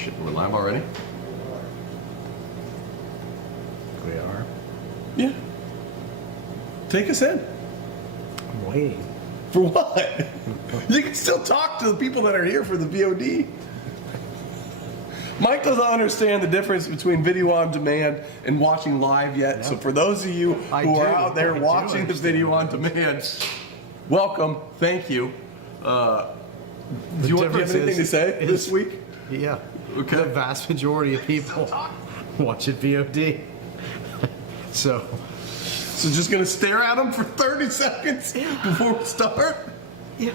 Shit, we're live already? We are. Yeah. Take us in. I'm waiting. For what? You can still talk to the people that are here for the VOD. Mike doesn't understand the difference between video on demand and watching live yet. Yeah. So for those of you who are out there watching the video on demand, welcome. Thank you. Do you have anything to say this week? Yeah. Okay. The vast majority of people watch it VOD. So just gonna stare at them for 30 seconds before we start? Yeah.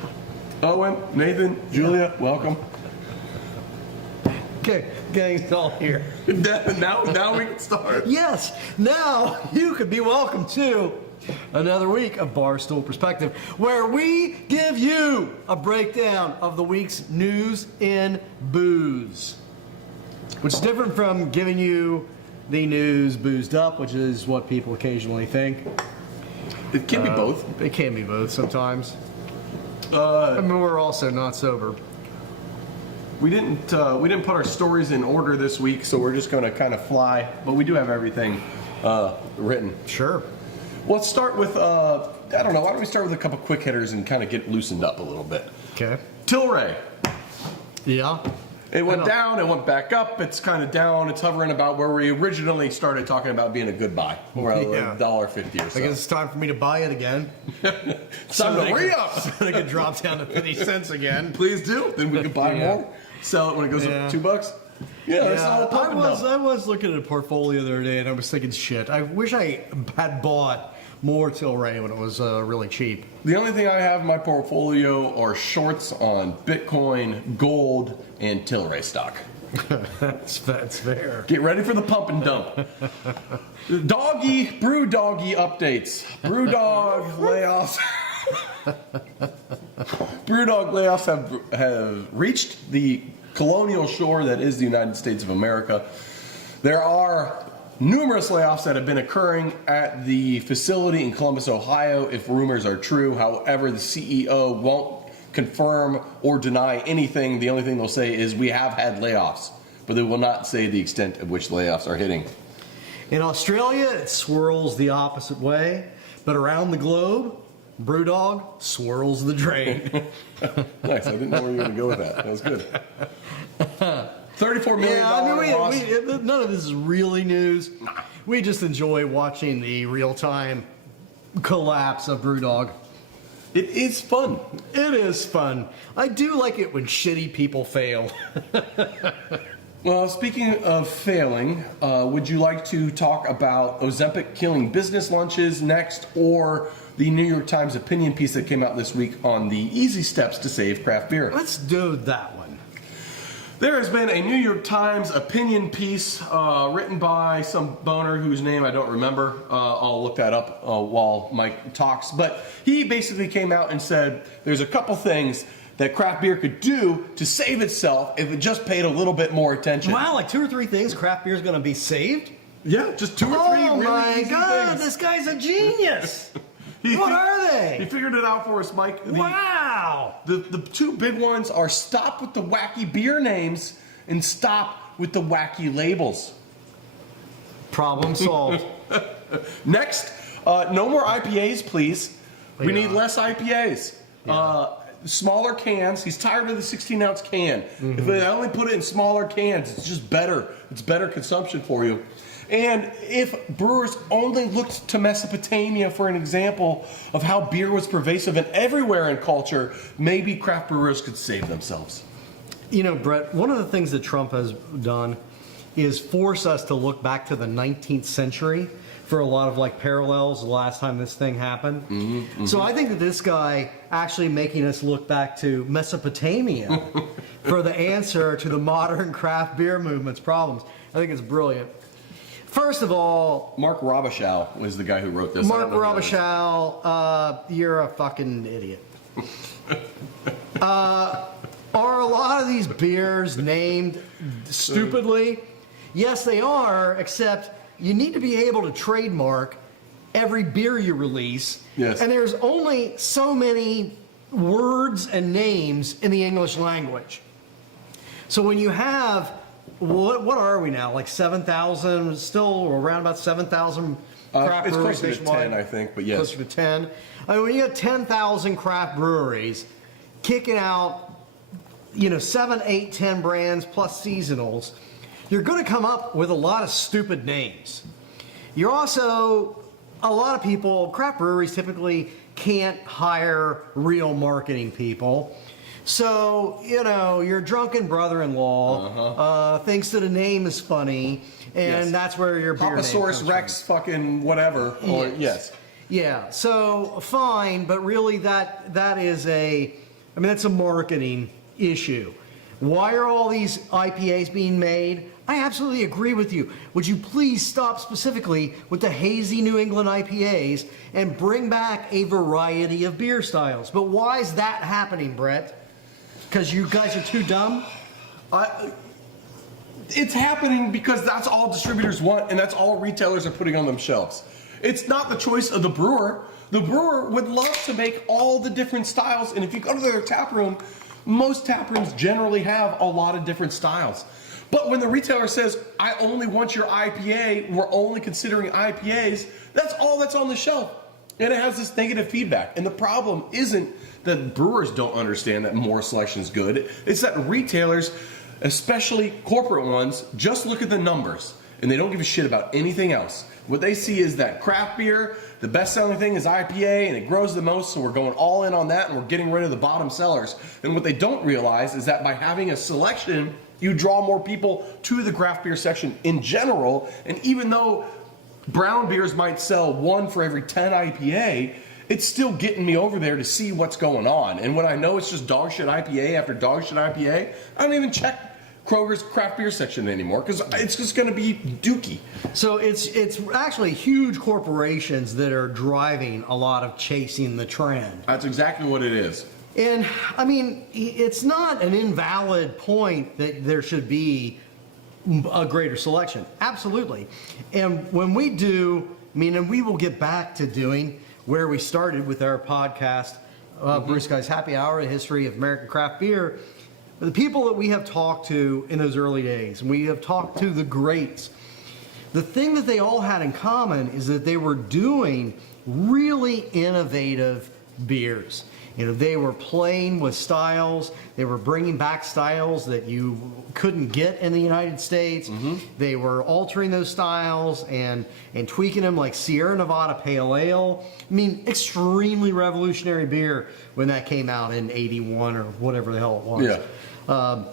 Owen, Nathan, Julia, welcome. Okay, gang's all here. Now we can start. Yes, now you could be welcome to another week of Barstool Perspective, where we give you a breakdown of the week's news in booze. Which is different from giving you the news boozed up, which is what people occasionally think. It can be both. It can be both sometimes. I mean, we're also not sober. We didn't put our stories in order this week, so we're just going to kind of fly. But we do have everything written. Sure. Well, let's start with I don't know. Why don't we start with a couple quick hitters and kind of get loosened up a little bit? Okay. Tilray. Yeah. It went down, it went back up, it's kind of down, it's hovering about where we originally started talking about being a good buy, or $1.50 or so. I guess it's time for me to buy it again. It's time to re-up! So they could drop down to 50 cents again. Please do, then we can buy more, sell it when it goes up to $2. Yeah, that's all I was looking at a portfolio the other day and I was thinking, shit, I wish I had bought more Tilray when it was really cheap. The only thing I have in my portfolio are shorts on Bitcoin, gold, and Tilray stock. That's fair. Get ready for the pump and dump. Brew doggy updates. Brew dog layoffs. Brew dog layoffs have reached the colonial shore that is the United States of America. There are numerous layoffs that have been occurring at the facility in Columbus, Ohio, if rumors are true. However, the CEO won't confirm or deny anything. The only thing they'll say is we have had layoffs, but they will not say the extent of which layoffs are hitting. In Australia, it swirls the opposite way, but around the globe, Brewdog swirls the drain. Nice. I didn't know where you were going to go with that. That was good. $34 million loss. None of this is really news. We just enjoy watching the real-time collapse of Brewdog. It is fun. It is fun. I do like it when shitty people fail. Well, speaking of failing, would you like to talk about Ozempic killing business lunches next, or the New York Times opinion piece that came out this week on the easy steps to save craft beer? Let's do that one. There has been a New York Times opinion piece written by some boner whose name I don't remember. I'll look that up while Mike talks. But he basically came out and said there's a couple things that craft beer could do to save itself if it just paid a little bit more attention. Wow, like 2 or 3 things craft beer is going to be saved? Yeah, just 2 or 3 really really easy God, things. This guy's a genius. What are they? He figured it out for us, Mike. Wow. The 2 big ones are stop with the wacky beer names and stop with the wacky labels. Problem solved. Next, no more IPAs, please. We need less IPAs. Smaller cans. He's tired of the 16-ounce can. Mm-hmm. If they only put it in smaller cans, it's just better. It's better consumption for you. And if brewers only looked to Mesopotamia for an example of how beer was pervasive and everywhere in culture, maybe craft brewers could save themselves. You know, Brett, one of the things that Trump has done is force us to look back to the 19th century for a lot of like parallels the last time this thing happened. Mm-hmm, mm-hmm. So I think that this guy actually making us look back to Mesopotamia for the answer to the modern craft beer movement's problems. I think it's brilliant. First of all, Mark Robichaud was the guy who wrote this. Mark Robichaud, you're a fucking idiot. Are a lot of these beers named stupidly? Yes, they are, except you need to be able to trademark every beer you release. Yes. And there's only so many words and names in the English language. So when you have what are we now? Like 7,000, still around about 7,000 craft it's breweries closer to nationwide? 10, I think, but yes. Closer to 10. I mean, when you have 10,000 craft breweries kicking out, 7, 8, 10 brands plus seasonals, you're going to come up with a lot of stupid names. You're also, a lot of people, craft breweries typically can't hire real marketing people. So, your drunken brother-in-law thinks that a name is funny, and that's where your beer name Papasaurus comes Rex from. fucking whatever. Or, yes. Yeah, so fine, but really that is that's a marketing issue. Why are all these IPAs being made? I absolutely agree with you. Would you please stop specifically with the hazy New England IPAs and bring back a variety of beer styles? But why is that happening, Brett? Because you guys are too dumb? It's happening because that's all distributors want, and that's all retailers are putting on them shelves. It's not the choice of the brewer. The brewer would love to make all the different styles, and if you go to their tap room, most tap rooms generally have a lot of different styles. But when the retailer says, I only want your IPA, we're only considering IPAs, that's all that's on the shelf. And it has this negative feedback. And the problem isn't that brewers don't understand that more selection is good. It's that retailers, especially corporate ones, just look at the numbers and they don't give a shit about anything else. What they see is that craft beer, the best selling thing is IPA, and it grows the most, so we're going all in on that and we're getting rid of the bottom sellers. And what they don't realize is that by having a selection, you draw more people to the craft beer section in general. And even though brown beers might sell 1 for every 10 IPA, it's still getting me over there to see what's going on. And when I know it's just dog shit IPA after dog shit IPA, I don't even check Kroger's craft beer section anymore because it's just going to be dookie. So it's actually huge corporations that are driving a lot of chasing the trend. That's exactly what it is. And I mean, it's not an invalid point that there should be a greater selection. Absolutely. And when we do, and we will get back to doing where we started with our podcast, Bruce Guy's Happy Hour, a history of American craft beer. The people that we have talked to in those early days, and we have talked to the greats, the thing that they all had in common is that they were doing really innovative beers. They were playing with styles. They were bringing back styles that you couldn't get in the United States. They were altering those styles and tweaking them, like Sierra Nevada Pale Ale. Extremely revolutionary beer when that came out in 81 or whatever the hell it was. Yeah.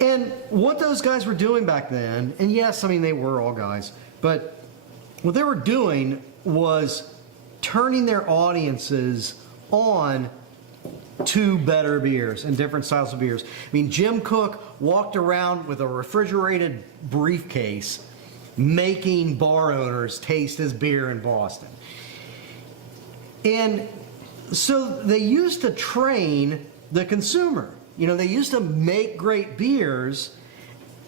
And what those guys were doing back then, and yes, they were all guys, but what they were doing was turning their audiences on to better beers and different styles of beers. Jim Koch walked around with a refrigerated briefcase making bar owners taste his beer in Boston. And so they used to train the consumer. They used to make great beers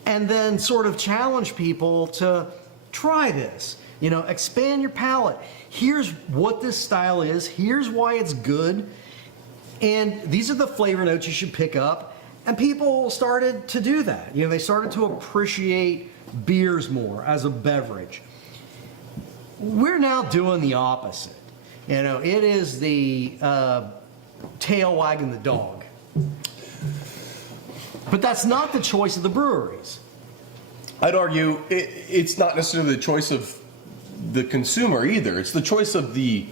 and then sort of challenge people to try this. Expand your palate. Here's what this style is. Here's why it's good. And these are the flavor notes you should pick up. And people started to do that. They started to appreciate beers more as a beverage. We're now doing the opposite. It is the tail wagging the dog. But that's not the choice of the breweries. I'd argue it's not necessarily the choice of the consumer either. It's the choice of the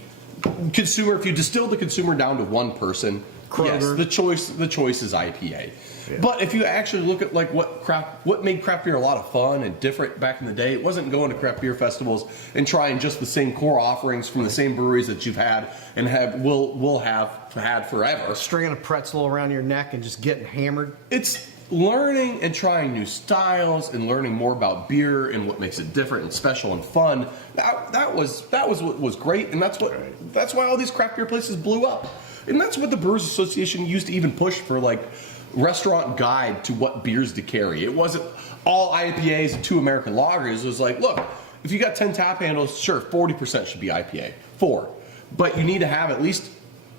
consumer. If you distill the consumer down to one person, yes, the choice is IPA. Yeah. But if you actually look at what made craft beer a lot of fun and different back in the day, it wasn't going to craft beer festivals and trying just the same core offerings from the same breweries that you've had and will have had forever. Stringing a pretzel around your neck and just getting hammered. It's learning and trying new styles and learning more about beer and what makes it different and special and fun. That was what was great, and that's why all these craft beer places blew up. And that's what the Brewers Association used to even push for, restaurant guide to what beers to carry. It wasn't all IPAs and 2 American lagers. It was like, look, if you got 10 tap handles, sure, 40% should be IPA. 4. But you need to have at least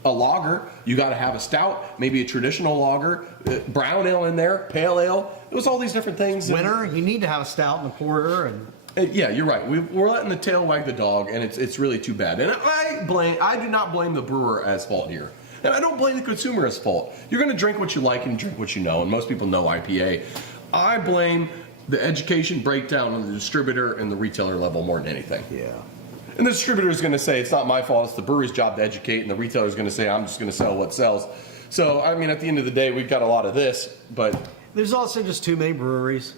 a lager, you got to have a stout, maybe a traditional lager, brown ale in there, pale ale. It was all these different things. Winter, you need to have a stout and a porter, and yeah, you're right. We're letting the tail wag the dog, and it's really too bad. And I do not blame the brewer as fault here, and I don't blame the consumer as fault. You're going to drink what you like and drink what you know, and most people know IPA. I blame the education breakdown on the distributor and the retailer level more than anything. yeah. And the distributor is going to say, it's not my fault, it's the brewery's job to educate, and the retailer is going to say, I'm just going to sell what sells. So, I mean, at the end of the day, we've got a lot of this, but... There's also just too many breweries.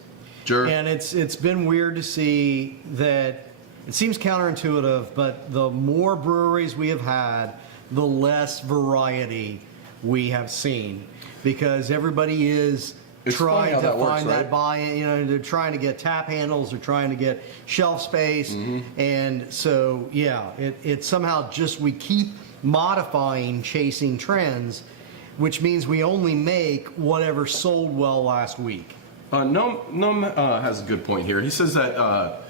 Sure. And it's been weird to see that it seems counterintuitive, but the more breweries we have had, the less variety we have seen. Because everybody is trying to find that buy-in, you know, they're trying to get tap handles, they're trying to get shelf space, and so yeah, it somehow just we keep modifying, chasing trends, which means we only make whatever sold well last week. Nom has a good point here. He says that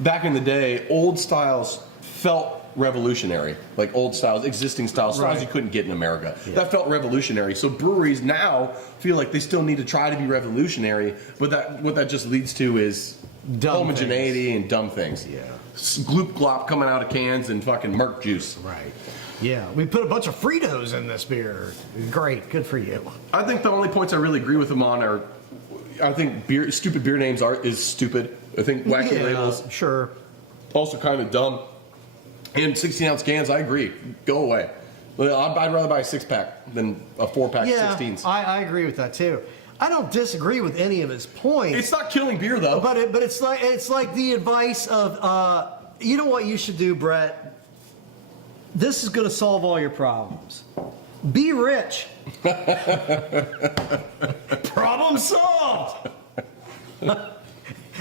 back in the day, old styles felt revolutionary, like old styles, existing styles you couldn't get in America. Yeah. That felt revolutionary. So breweries now feel like they still need to try to be revolutionary, but what that just leads to is homogeneity and dumb things. Yeah. Gloop glop coming out of cans and fucking Merc juice. Right. Yeah, we put a bunch of Fritos in this beer. Great, good for you. I think the only points I really agree with him on are, I think stupid beer names is stupid. I think wacky labels, sure, also kind of dumb. And 16-ounce cans, I agree. Go away. I'd rather buy a 6-pack than a 4-pack 16s. I agree with that too. I don't disagree with any of his points. It's not killing beer though. But it's like the advice of you know what you should do, Brett? This is going to solve all your problems. Be rich. Problem solved.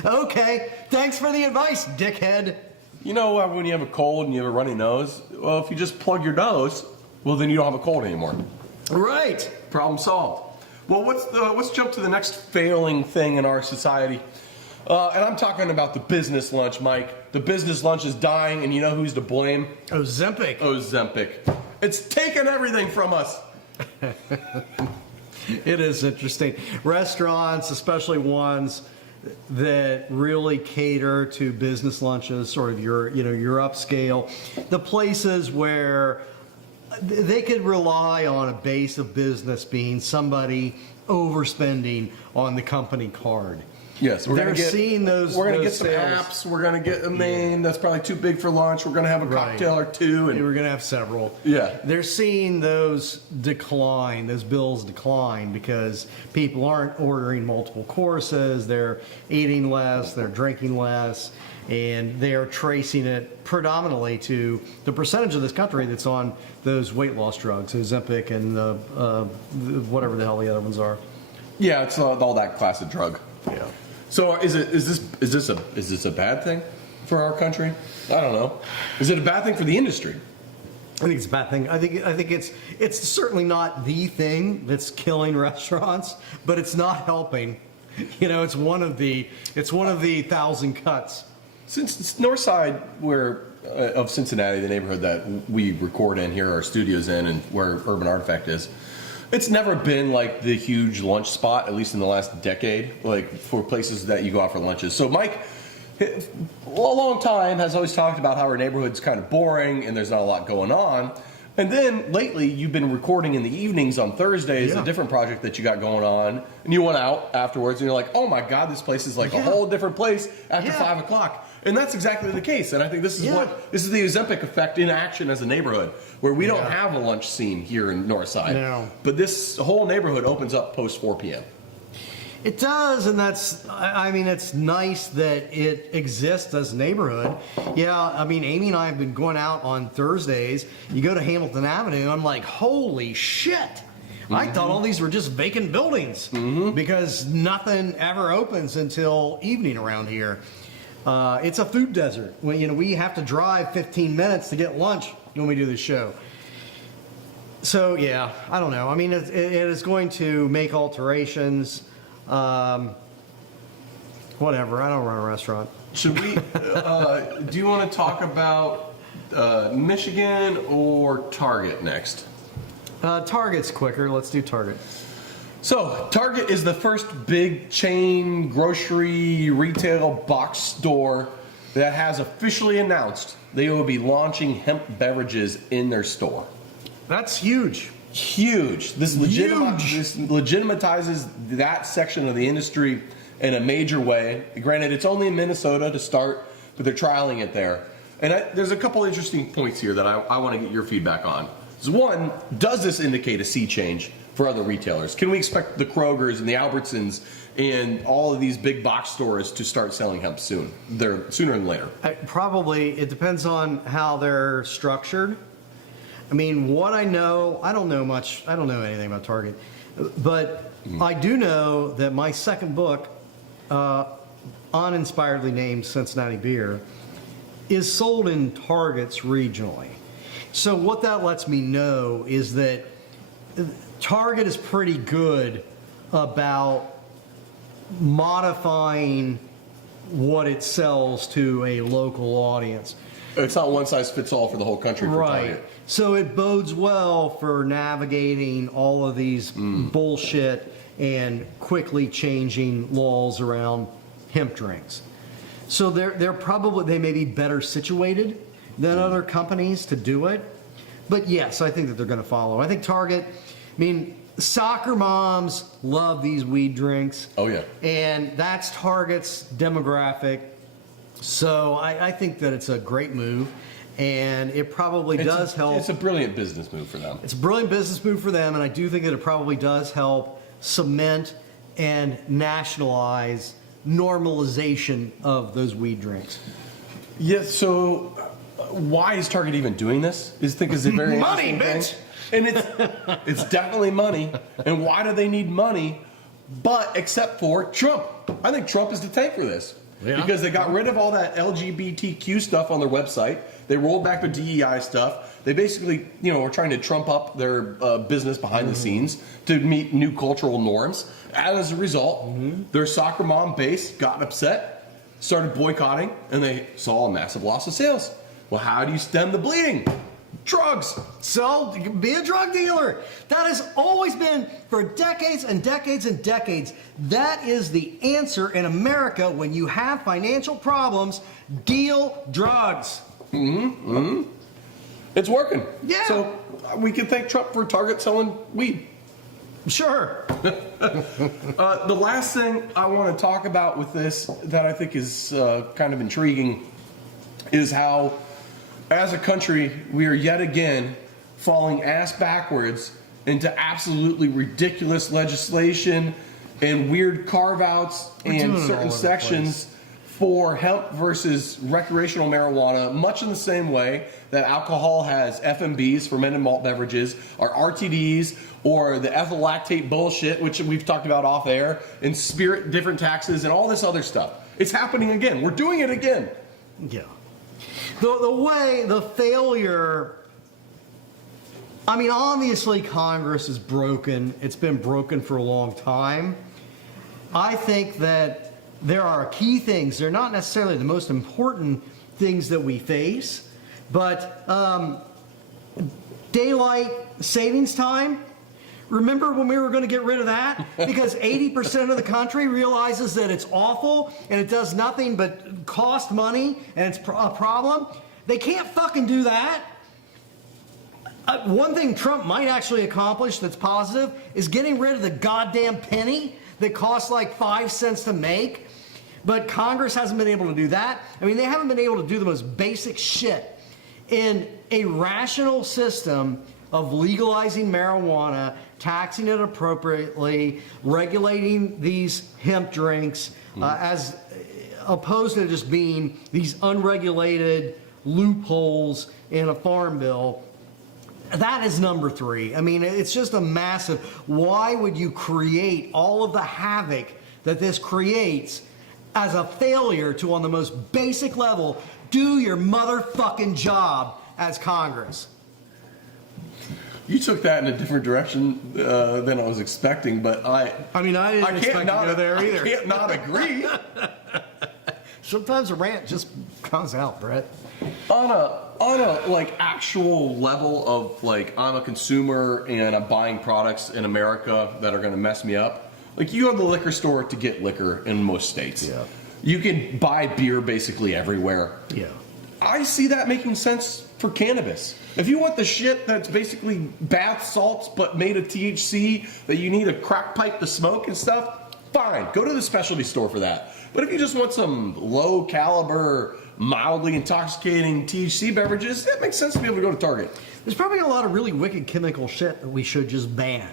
Okay, thanks for the advice, dickhead. You know, when you have a cold and you have a runny nose, well, if you just plug your nose, well, then you don't have a cold anymore. Right. Problem solved. Well, let's jump to the next failing thing in our society. And I'm talking about the business lunch, Mike. The business lunch is dying, and you know who's to blame? Ozempic. It's taken everything from us. It is interesting. Restaurants, especially ones that really cater to business lunches, sort of your upscale, the places where they could rely on a base of business being somebody overspending on the company card. Yes, we're going to get some sales. apps. We're going to get a main that's probably too big for lunch. We're going to have a cocktail or two, and we're going to have several. Yeah, they're seeing those bills decline because people aren't ordering multiple courses. They're eating less. They're drinking less, and they are tracing it predominantly to the percentage of this country that's on those weight loss drugs, Ozempic and whatever the hell the other ones are. Yeah, it's all that class of drug. Yeah. So is this a bad thing for our country? I don't know. Is it a bad thing for the industry? I think it's a bad thing. I think it's certainly not the thing that's killing restaurants, but it's not helping. You know, it's one of the 1,000 cuts. Since it's north side of Cincinnati, the neighborhood that we record in here, our studios in, and where Urban Artifact is, it's never been like the huge lunch spot, at least in the last decade, like for places that you go out for lunches. So Mike, a long time, has always talked about how our neighborhood's kind of boring and there's not a lot going on. And then lately, you've been recording in the evenings on Thursdays, a different project that you got going on, and you went out afterwards and you're like, oh my God, this place is like a whole different place after 5 o'clock. And that's exactly the case. And I think this is the Ozempic effect in action as a neighborhood, where we don't have a lunch scene here in Northside. No. But this whole neighborhood opens up post 4 p.m. It does, and it's nice that it exists as a neighborhood. Yeah, I mean, Amy and I have been going out on Thursdays. You go to Hamilton Avenue, I'm like, holy shit. I thought all these were just vacant buildings because nothing ever opens until evening around here. It's a food desert. We have to drive 15 minutes to get lunch when we do this show. So yeah, I don't know. I mean, it is going to make alterations. Whatever. I don't run a restaurant. Should we? Do you want to talk about Michigan or Target next? Target's quicker. Let's do Target. So, Target is the first big chain grocery retail box store that has officially announced they will be launching hemp beverages in their store. That's huge. Huge. This legitimizes that section of the industry in a major way. Granted, it's only in Minnesota to start, but they're trialing it there. And there's a couple interesting points here that I want to get your feedback on. So one, does this indicate a sea change for other retailers? Can we expect the Krogers and the Albertsons and all of these big box stores to start selling hemp sooner than later? Probably. It depends on how they're structured. I mean, what I know, I don't know much. I don't know anything about Target. But I do know that my second book, uninspiredly named Cincinnati Beer, is sold in Targets regionally. So what that lets me know is that Target is pretty good about modifying what it sells to a local audience. It's not one size fits all for the whole country for Right. Target. So it bodes well for navigating all of these bullshit and quickly changing laws around hemp drinks. So they may be better situated than other companies to do it. But yes, I think that they're going to follow. I think Target, I mean, soccer moms love these weed drinks. Oh, yeah. And that's Target's demographic. So I think that it's a great move. And it probably does help. It's a brilliant business move for them. It's a brilliant business move for them. And I do think that it probably does help cement and nationalize normalization of those weed drinks. Yes, so why is Target even doing this? I think is a very Money, interesting bitch! thing. And it's definitely money. And why do they need money? But except for Trump. I think Trump is to thank for this. Yeah. Because they got rid of all that LGBTQ stuff on their website. They rolled back the DEI stuff. They basically, were trying to trump up their business behind the scenes to meet new cultural norms. And as a result, their soccer mom base got upset, started boycotting, and they saw a massive loss of sales. Well, how do you stem the bleeding? Drugs. So, be a drug dealer. That has always been, for decades and decades and decades, that is the answer in America when you have financial problems. Deal drugs. It's working. Yeah. So we can thank Trump for Target selling weed. Sure. The last thing I want to talk about with this that I think is kind of intriguing is how, as a country, we are yet again falling ass backwards into absolutely ridiculous legislation and weird carve-outs and certain sections for hemp versus recreational marijuana, much in the same way that alcohol has FMBs, fermented malt beverages, or RTDs, or the ethyl lactate bullshit, which we've talked about off air, and spirit different taxes, and all this other stuff. It's happening again. We're doing it again. Yeah. The failure, I mean, obviously Congress is broken. It's been broken for a long time. I think that there are key things. They're not necessarily the most important things that we face, but daylight savings time, remember when we were going to get rid of that? Because 80% of the country realizes that it's awful and it does nothing but cost money and it's a problem. They can't fucking do that. One thing Trump might actually accomplish that's positive is getting rid of the goddamn penny that costs like 5 cents to make. But Congress hasn't been able to do that. I mean, they haven't been able to do the most basic shit. In a rational system of legalizing marijuana, taxing it appropriately, regulating these hemp drinks, as opposed to just being these unregulated loopholes in a farm bill. That is number 3. I mean, it's just a massive. Why would you create all of the havoc that this creates as a failure to, on the most basic level, do your motherfucking job as Congress? You took that in a different direction than I was expecting, but I didn't expect to go there either. I can't not agree. Sometimes a rant just comes out, Brett. On a like actual level of like I'm a consumer and I'm buying products in America that are going to mess me up. Like you go to the liquor store to get liquor in most states. Yeah. You can buy beer basically everywhere. Yeah. I see that making sense for cannabis. If you want the shit that's basically bath salts but made of THC that you need a crack pipe to smoke and stuff, fine. Go to the specialty store for that. But if you just want some low caliber, mildly intoxicating THC beverages, that makes sense to be able to go to Target. There's probably a lot of really wicked chemical shit that we should just ban.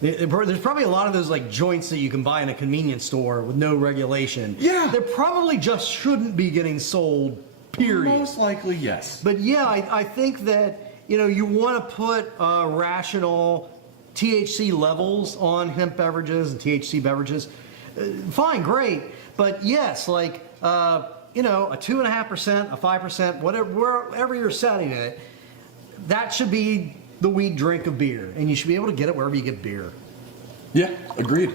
There's probably a lot of those like joints that you can buy in a convenience store with no regulation. Yeah. That probably just shouldn't be getting sold, period. Most likely, yes. But yeah, I think that, you want to put rational THC levels on hemp beverages and THC beverages. Fine, great. But yes, like, a 2.5%, a 5%, wherever you're setting it, that should be the weed drink of beer. And you should be able to get it wherever you get beer. Yeah, agreed.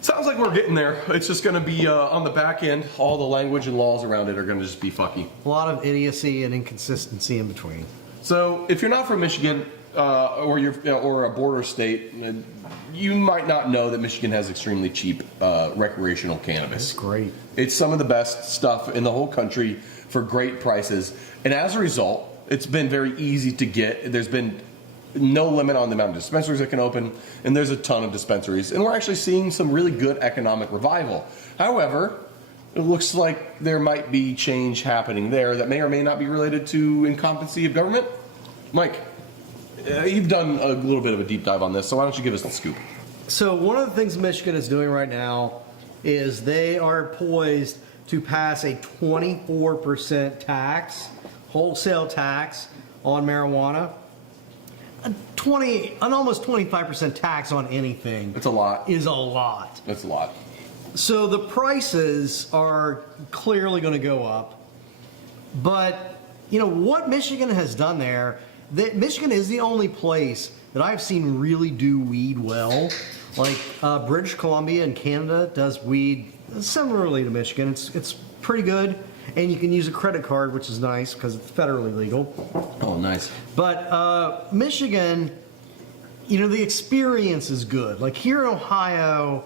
Sounds like we're getting there. It's just going to be on the back end. All the language and laws around it are going to just be fucky. A lot of idiocy and inconsistency in between. So if you're not from Michigan or a border state, you might not know that Michigan has extremely cheap recreational cannabis. That's great. It's some of the best stuff in the whole country for great prices. And as a result, it's been very easy to get. There's been no limit on the amount of dispensaries that can open, and there's a ton of dispensaries. And we're actually seeing some really good economic revival. However, it looks like there might be change happening there that may or may not be related to incompetency of government. Mike, you've done a little bit of a deep dive on this, so why don't you give us the scoop? So one of the things Michigan is doing right now is they are poised to pass a 24% tax, wholesale tax on marijuana. An almost 25% tax on anything. It's a lot. Is a lot. That's a lot. So the prices are clearly going to go up. But, what Michigan has done there, Michigan is the only place that I've seen really do weed well. Like British Columbia in Canada does weed similarly to Michigan. It's pretty good. And you can use a credit card, which is nice because it's federally legal. Oh, nice. But Michigan, the experience is good. Like here in Ohio,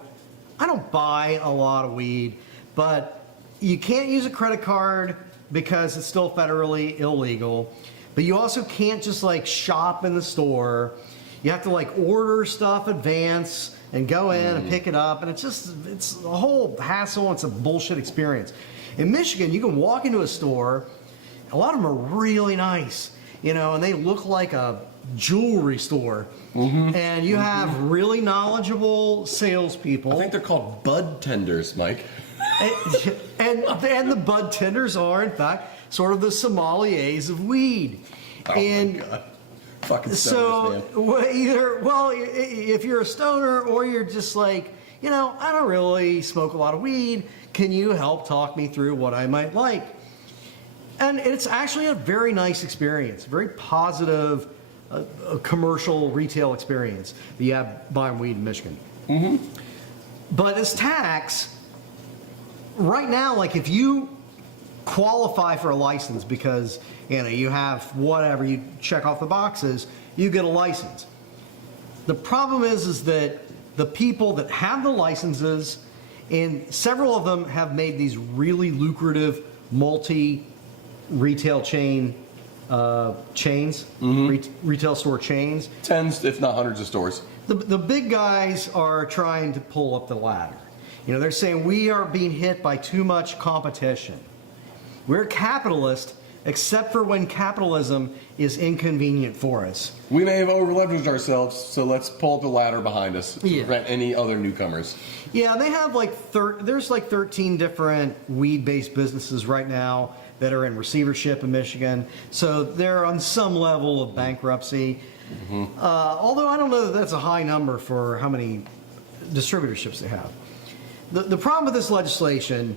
I don't buy a lot of weed, but you can't use a credit card because it's still federally illegal. But you also can't just like shop in the store. You have to like order stuff advance and go in and pick it up. And it's a whole hassle. It's a bullshit experience. In Michigan, you can walk into a store. A lot of them are really nice, and they look like a jewelry store. Mm-hmm. And you have really knowledgeable salespeople. I think they're called bud tenders, Mike. And the bud tenders are, in fact, sort of the sommeliers of weed. Oh my God. Fucking so man. If you're a stoner or you're just like, I don't really smoke a lot of weed. Can you help talk me through what I might like? And it's actually a very nice experience, very positive commercial retail experience that you have buying weed in Michigan. Mm-hmm. But as tax, right now, like if you qualify for a license because you have whatever, you check off the boxes, you get a license. The problem is that the people that have the licenses, and several of them have made these really lucrative multi-retail chains, retail store chains. Tens, if not hundreds of stores. The big guys are trying to pull up the ladder. They're saying we are being hit by too much competition. We're capitalist, except for when capitalism is inconvenient for us. We may have over-leveraged ourselves, so let's pull up the ladder behind us to prevent any other newcomers. Yeah, they have there's 13 different weed-based businesses right now that are in receivership in Michigan. So they're on some level of bankruptcy. Mm-hmm. Although I don't know that that's a high number for how many distributorships they have. The problem with this legislation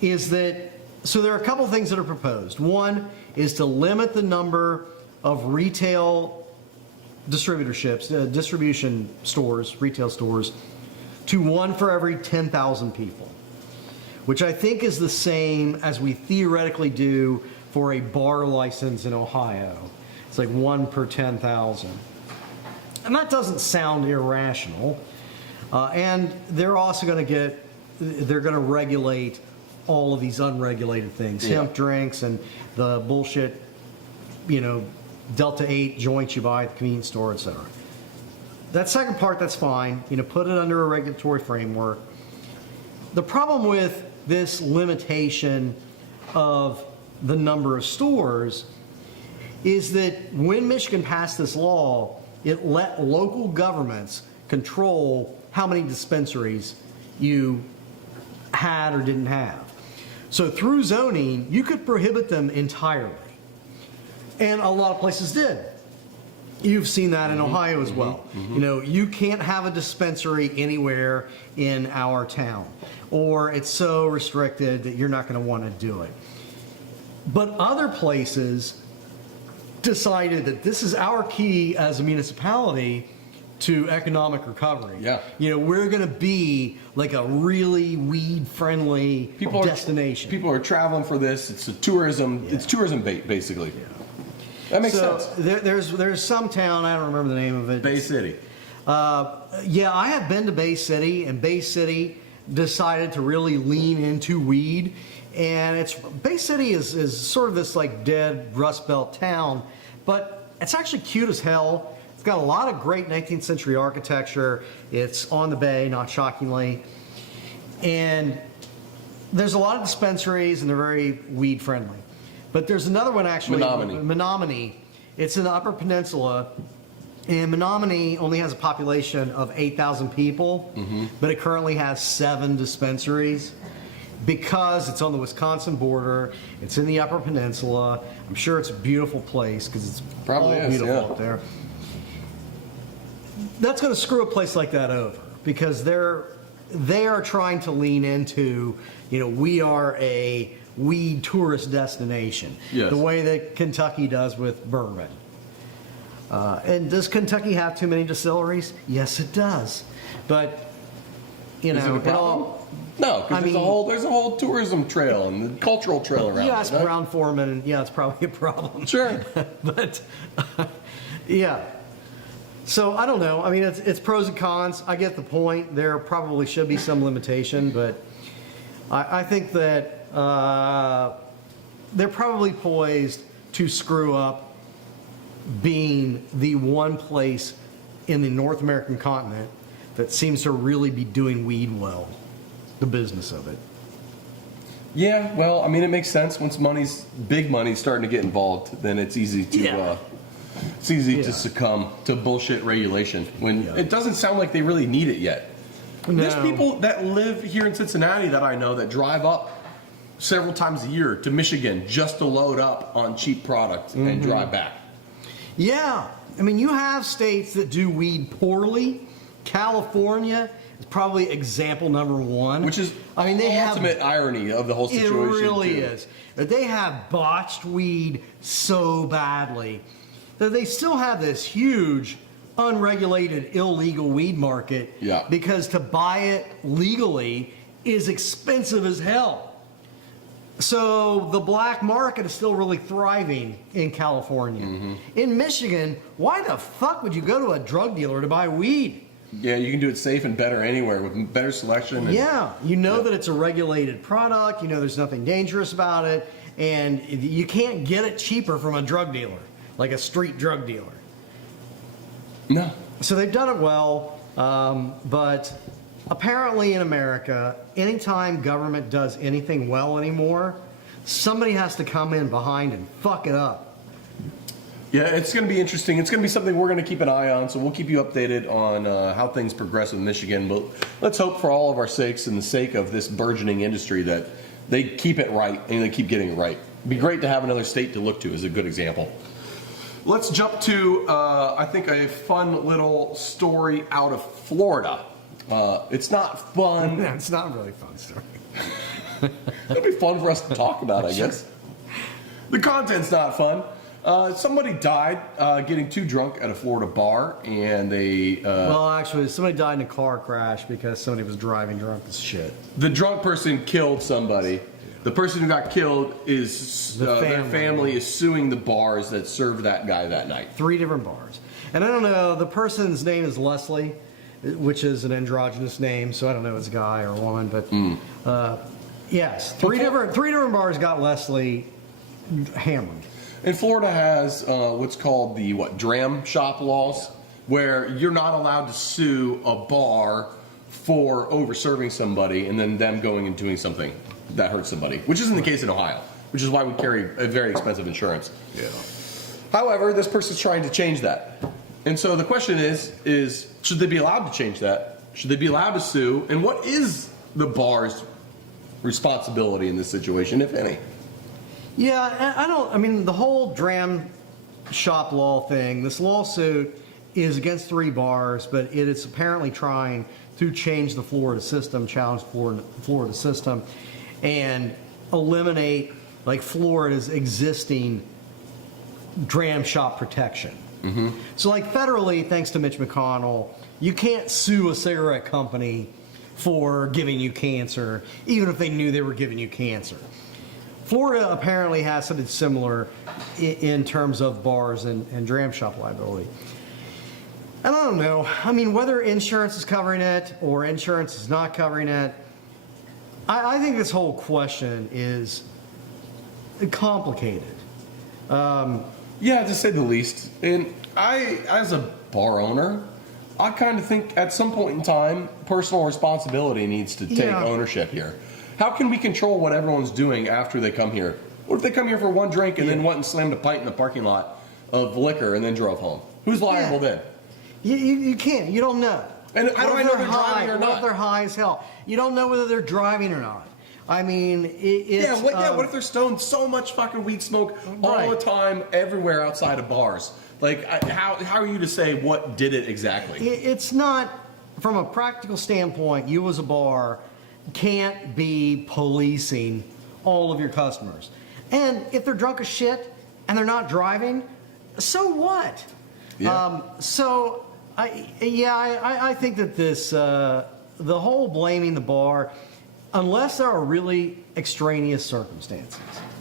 is that, so there are a couple things that are proposed. One is to limit the number of retail distributorships, distribution stores, retail stores, to one for every 10,000 people. which I think is the same as we theoretically do for a bar license in Ohio. It's like 1 per 10,000. And that doesn't sound irrational. And they're also going to regulate all of these unregulated things, hemp drinks and the bullshit, Delta 8 joints you buy at the convenience store, etc. That second part, that's fine. Put it under a regulatory framework. The problem with this limitation of the number of stores is that when Michigan passed this law, it let local governments control how many dispensaries you had or didn't have. So through zoning, you could prohibit them entirely. And a lot of places did. You've seen that in Ohio as well. You can't have a dispensary anywhere in our town, or it's so restricted that you're not going to want to do it. But other places decided that this is our key as a municipality to economic recovery. We're going to be like a really weed-friendly destination. People are traveling for this. It's a tourism. It's tourism bait, basically. That makes sense. There's some town, I don't remember the name of it. Bay City. I have been to Bay City, and Bay City decided to really lean into weed. And Bay City is sort of this like dead Rust Belt town, but it's actually cute as hell. It's got a lot of great 19th century architecture. It's on the bay, not shockingly. And there's a lot of dispensaries, and they're very weed friendly. But there's another one actually, Menominee. It's in the Upper Peninsula, and Menominee only has a population of 8,000 people, but it currently has 7 dispensaries because it's on the Wisconsin border. It's in the Upper Peninsula. I'm sure it's a beautiful place because it's probably beautiful up there. That's going to screw a place like that over because they are trying to lean into, we are a weed tourist destination, the way that Kentucky does with bourbon. And does Kentucky have too many distilleries? Yes, it does. But is it a problem? No, because there's a whole tourism trail and the cultural trail around. It's Brown-Forman, and it's probably a problem. Sure, but So I don't know. It's pros and cons. I get the point. There probably should be some limitation, but I think that they're probably poised to screw up being the one place in the North American continent that seems to really be doing weed well, the business of it. Yeah, well, it makes sense. Once big money's starting to get involved, then it's easy to to succumb to bullshit regulation when it doesn't sound like they really need it yet. No. There's people that live here in Cincinnati that I know that drive up several times a year to Michigan just to load up on cheap product and drive back. Yeah. You have states that do weed poorly. California is probably example number one. Which is the ultimate irony of the whole situation. It really is. But they have botched weed so badly that they still have this huge unregulated illegal weed market because to buy it legally is expensive as hell. So the black market is still really thriving in California. In Michigan, why the fuck would you go to a drug dealer to buy weed? Yeah, you can do it safe and better anywhere with better selection. That it's a regulated product. There's nothing dangerous about it. And you can't get it cheaper from a drug dealer, like a street drug dealer. No. So they've done it well, but apparently in America, anytime government does anything well anymore, somebody has to come in behind and fuck it up. Yeah, it's going to be interesting. It's going to be something we're going to keep an eye on, so we'll keep you updated on how things progress with Michigan. But let's hope for all of our sakes and the sake of this burgeoning industry that they keep it right and they keep getting it right. It'd be great to have another state to look to as a good example. Let's jump to, I think, a fun little story out of Florida. It's not fun. Yeah, it's not a really fun story. It'll be fun for us to talk about, I guess. The content's not fun. Somebody died getting too drunk at a Florida bar, and they... well, actually, somebody died in a car crash because somebody was driving drunk as shit. The drunk person killed somebody. The person who got killed is... their family is suing the bars that served that guy that night. 3 different bars. And I don't know, the person's name is Leslie, which is an androgynous name, so I don't know if it's a guy or a woman, but yes, three different bars got Leslie hammered. And Florida has what's called the Dram shop laws, where you're not allowed to sue a bar for over serving somebody and then them going and doing something that hurts somebody, which isn't the case in Ohio, which is why we carry a very expensive insurance. Yeah. However, this person's trying to change that. And so the question is should they be allowed to change that? Should they be allowed to sue? And what is the bar's responsibility in this situation, if any? Yeah, I mean, the whole Dram shop law thing, this lawsuit is against 3 bars, but it is apparently trying to change the Florida system, challenge the Florida system, and eliminate, like, Florida's existing Dram shop protection. Mm-hmm. So, like, federally, thanks to Mitch McConnell, you can't sue a cigarette company for giving you cancer, even if they knew they were giving you cancer. Florida apparently has something similar in terms of bars and dram shop liability. And I don't know. I mean, whether insurance is covering it or insurance is not covering it, I think this whole question is complicated. Yeah, to say the least. And I, as a bar owner, I kind of think at some point in time, personal responsibility needs to take ownership here. How can we control what everyone's doing after they come here? What if they come here for one drink and then went and slammed a pint in the parking lot of liquor and then drove home? Who's liable then? You can't. You don't know. And how do I know they're driving or not? What if they're high as hell? You don't know whether they're driving or not. I mean, what if they're stoned so much fucking weed smoke all the time, everywhere outside of bars? Like, how are you to say what did it exactly? It's not, from a practical standpoint, you as a bar can't be policing all of your customers. And if they're drunk as shit and they're not driving, so what? Yeah. I think that this, the whole blaming the bar, unless there are really extraneous circumstances,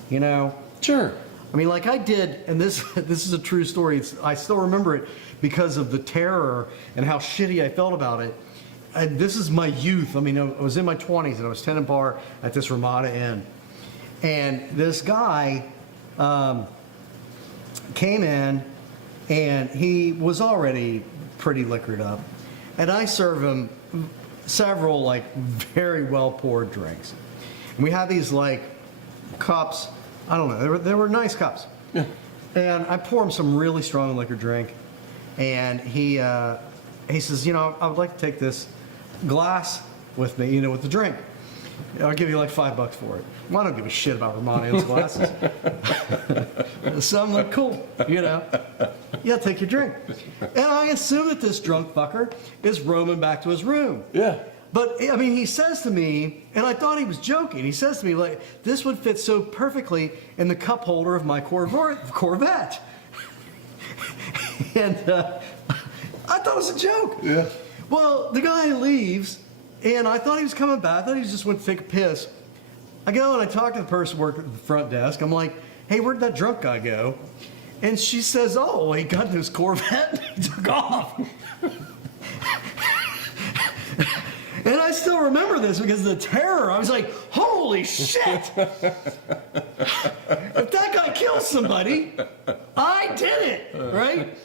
you know? Sure. I mean, like I did, and this is a true story. I still remember it because of the terror and how shitty I felt about it. And this is my youth. I mean, I was in my 20s and I was tending bar at this Ramada Inn. And this guy came in and he was already pretty liquored up. And I serve him several, like, very well poured drinks. And we had these, like, cups. I don't know. They were nice cups. Yeah. And I pour him some really strong liquor drink. And he says, you know, I would like to take this glass with me, you know, with the drink. I'll give you like $5 for it. Well, I don't give a shit about Romano's glasses. So I'm like, cool, you know. Yeah, take your drink. And I assume that this drunk fucker is roaming back to his room. Yeah. But, I mean, he says to me, and I thought he was joking, he says to me, like, this would fit so perfectly in the cup holder of my Corvette. And I thought it was a joke. Yeah. Well, the guy leaves, and I thought he was coming back. I thought he just went to take a piss. I go and I talk to the person working at the front desk. I'm like, hey, where'd that drunk guy go? And she says, oh, well, he got in his Corvette and he took off. And I still remember this because of the terror. I was like, holy shit. If that guy kills somebody, I did it, right?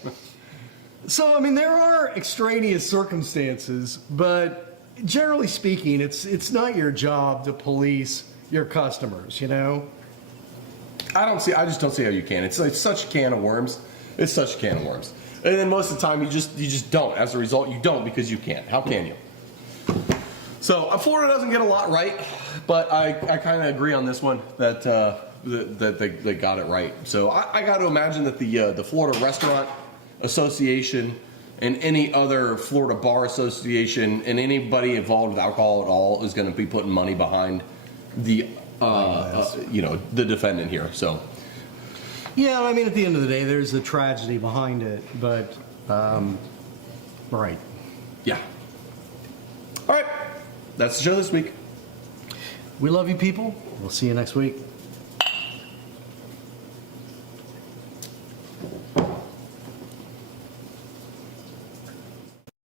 So, I mean, there are extraneous circumstances, but generally speaking, it's not your job to police your customers, you know? I just don't see how you can. It's like such a can of worms. It's such a can of worms. And then most of the time, you just don't. As a result, you don't because you can't. How can you? So Florida doesn't get a lot right, but I kind of agree on this one that they got it right. So I got to imagine that the Florida Restaurant Association and any other Florida Bar Association and anybody involved with alcohol at all is going to be putting money behind the the defendant here. So Yeah, I mean, at the end of the day, there's a tragedy behind it, but, right. Yeah. All right. That's the show this week. We love you, people. We'll see you next week.